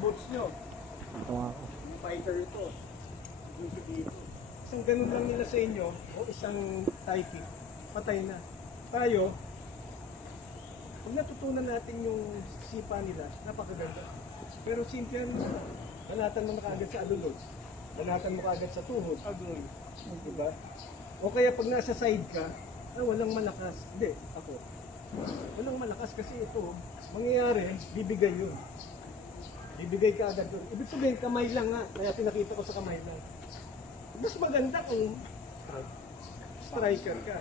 boots nyo. Yung fighter ito. Yung dito. Isang ganun lang nila sa inyo, o isang typing, patay na. Tayo, pag natutunan natin yung sipa nila, napakaganda. Pero simple yan, banatan mo na kaagad sa adulot. Banatan mo kaagad sa tuhod. Diba? O kaya pag nasa side ka, walang malakas. Hindi, ako. Walang malakas kasi ito, mangyayari, bibigay yun. Bibigay ka agad doon. Ibig sabihin, kamay lang nga. Kaya pinakita ko sa kamay lang. Mas maganda kung striker ka.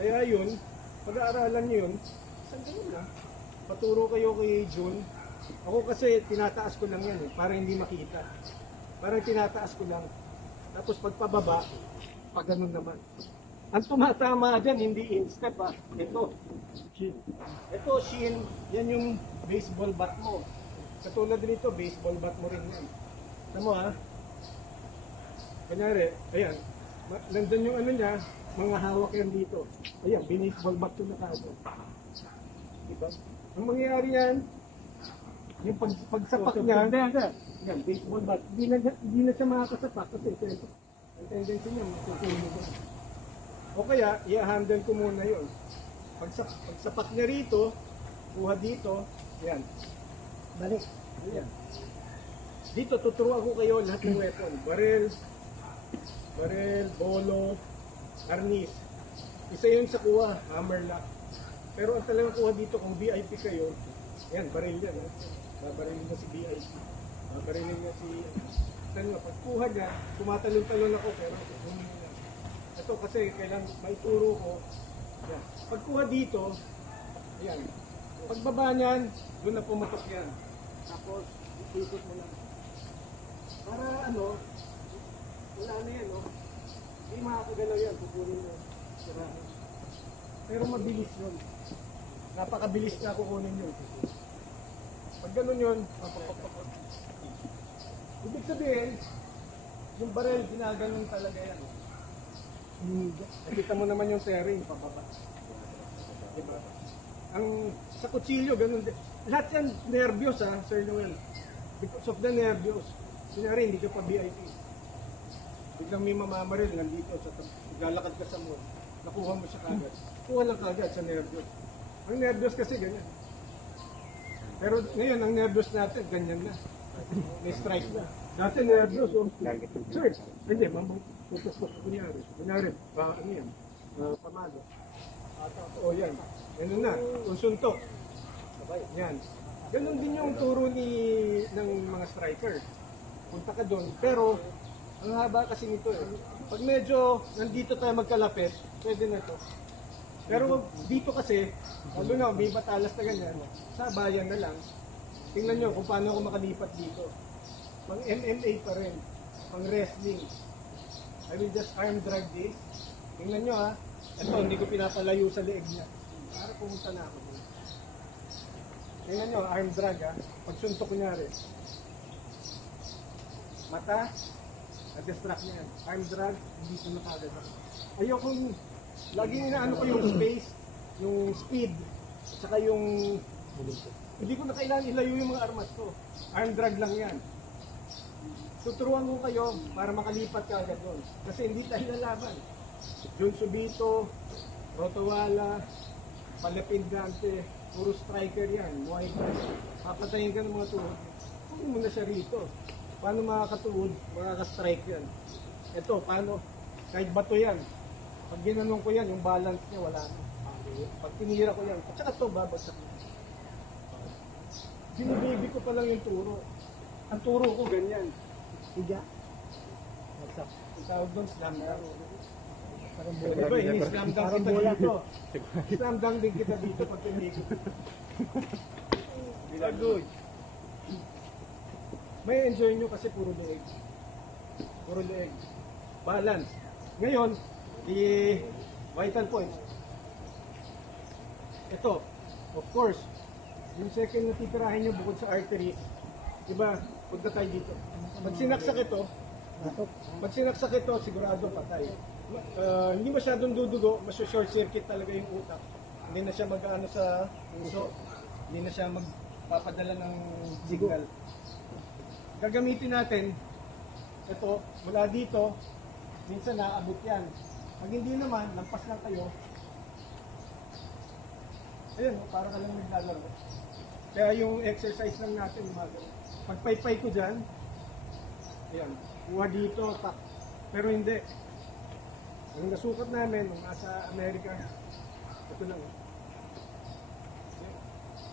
Kaya yun, pag-aaralan nyo yun, isang ganun lang. Paturo kayo kay June. Ako kasi tinataas ko lang yan para hindi makita. Parang tinataas ko lang. Tapos pagpababa, pag ganun naman. Ang tumatama dyan, hindi in-step Ito. Ito, shin. Yan yung baseball bat mo. Katulad nito, baseball bat mo rin yan. Tama mo Kanyari, ayan. Nandun yung ano niya, mga hawak yan dito. Ayan, baseball bat ko na kaso. Diba? Ang mangyayari yan, yung pagsapak niya, yan, baseball bat, hindi na siya makakasapak kasi ang tendency niya, matutulog ko. O kaya, i-handle ko muna yun. Pagsapak niya rito, kuha dito, yan. Balik. Ayan. Dito, tuturuan ko kayo lahat ng weapon. Barrel, bolo, arnis. Isa yun sa kuha, hammer lock. Pero ang talagang kuha dito, kung VIP kayo, yan, barrel yan. Babarilin mo si VIP. Babarilin mo si... Pag kuha niya, tumatalon-talon ako, pero ito kasi kailangan maituro ko. Yan. Pagkuha dito, ayan. Pagbaba niyan, doon na pumatok yan. Tapos, ikot mo lang. Para wala na yan, Hindi makakagalaw yan, kukunin mo. Sirahan. Pero mabilis yun. Napakabilis na kukunin yun. Pag ganun yun, ibig sabihin, yung barrel, ginaganon talaga yan. Nakita mo naman yung tearing, pababa. Diba? Sa kutsilyo, ganun din. Lahat yan, nervyos Sir Noel. Because of the nervyos. Kunyari, hindi ka pa VIP. Biglang may mamamaril, nandito, lalakad ka sa mall. Nakuha mo siya kagad. Kuha lang kagad sa nervyos. Ang nervyos kasi ganyan. Pero ngayon, ang nervyos natin, ganyan na. May strike na. Dati nervyos, Sir, hindi, putas ko, kunyari, ano yan, pamalo. O yan, ganun na, suntok. Yan. Ganun din yung turo ng mga striker. Punta ka doon, pero ang haba kasi nito Pag medyo nandito tayo magkalapit, pwede na to. Pero dito kasi, lalo na, may batalas na ganyan, sa bayan na lang. Tingnan nyo kung paano ako makalipat dito. Pang MMA pa rin, pang wrestling. I will just arm drag this. Tingnan nyo ito, hindi ko pinapalayo sa leeg niya. Para pumunta na ako. Tingnan nyo, arm drag Pagsuntok kunyari. Mata, na-distract niya yan. Arm drag, hindi ko na kagad ako. Ayokong, laging inaano ko yung space, yung speed, saka yung, hindi ko na kailangan ilayo yung mga armas ko. Arm drag lang yan. Tuturuan ko kayo para makalipat ka agad doon. Kasi hindi tayo lalaban. Jun Subito, Rotowala, Palapin Dante, puro striker yan. Muay Thai. Papatayin ka ng mga tuhod. Kung muna siya rito. Paano makakatuhod, makaka-strike yan? Ito, paano? Kahit bato yan. Pag ginanong ko yan, yung balance niya wala na. Pag tinira ko yan, at saka ito, babagsak na. Binibaby ko pa lang yung turo. Ang turo ko ganyan. Higa. Bagsak. Ang tawag doon, slam dunk. Diba, ini-slam dunk kita dito. Slam dunk din kita dito pag tinigil. Good. May enjoy nyo kasi puro leeg. Puro leeg. Balance. Ngayon, vital points. Ito, of course, yung second na titirahin nyo bukod sa artery, diba, punta tayo dito. Pag sinaksak ito, sigurado patay. Hindi masyadong dudugo, short circuit talaga yung utak. Hindi na siya mag-ano sa puso, hindi na siya papadala ng signal. Gagamitin natin, ito, mula dito, minsan naaabot yan. Pag hindi naman, lampas lang kayo. Ayun, parang ka lang naglalaro. Kaya yung exercise lang natin, pagpaypay ko dyan, ayan, kuha dito, tak. Pero hindi. Ang nasukat namin, nung nasa Amerika, ito lang.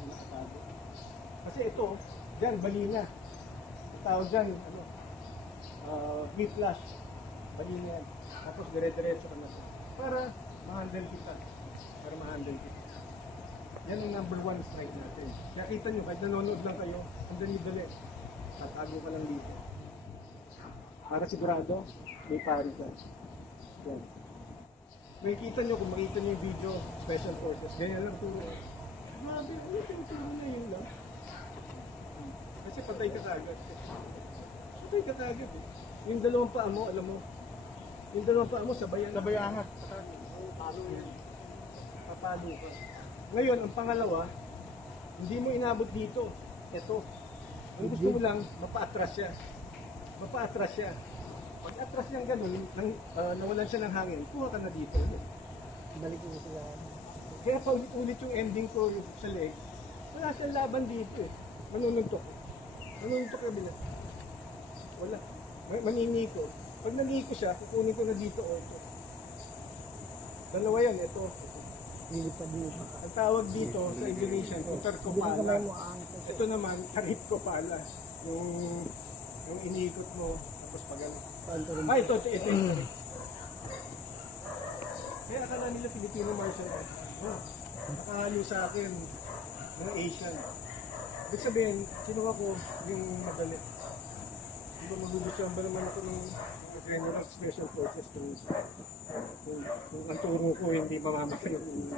Nakatago. Kasi ito, dyan, balina. Tawag dyan, whiplash. Balina yan. Tapos dire-diretso ka na. Para ma-handle kita. Yan ang number 1 strike natin. Nakita nyo, kahit nanonood lang kayo, ang dali-dali. Tatago ka lang dito. Para sigurado, may pari ka. Yan. Makikita nyo, kung makita nyo yung video, special forces, ganyan lang turo. Grabe, tinuturo na yun lang. Kasi patay ka kagad. Patay ka kagad eh. Yung dalawang paa mo, alam mo, yung dalawang paa mo, sabayangat. Papalo yan. Papalo ka. Ngayon, ang pangalawa, hindi mo inabot dito. Ito. Ang gusto mo lang, mapaatras siya. Pag atras niyang ganun, nawalan siya ng hangin, kuha ka na dito. Balik mo sila. Kaya paulit-ulit yung ending ko sa leg, wala sa laban dito eh. Manununtok ka bila. Wala. Maniniko. Pag naniko siya, kukunin ko na dito o ito. Dalawa yan, ito. Ang tawag dito sa Indonesian, interkopala. Ito naman, karip ko pala. Yung inikot mo, tapos pag ano. Ito. Kaya akala nila Filipino martial arts. Nakahalo sa akin, mga Asian. Ibig sabihin, kinuha ko yung madali. Di ba magugustuhan ba naman ako ng general special forces kung ang turo ko hindi mamamatay yung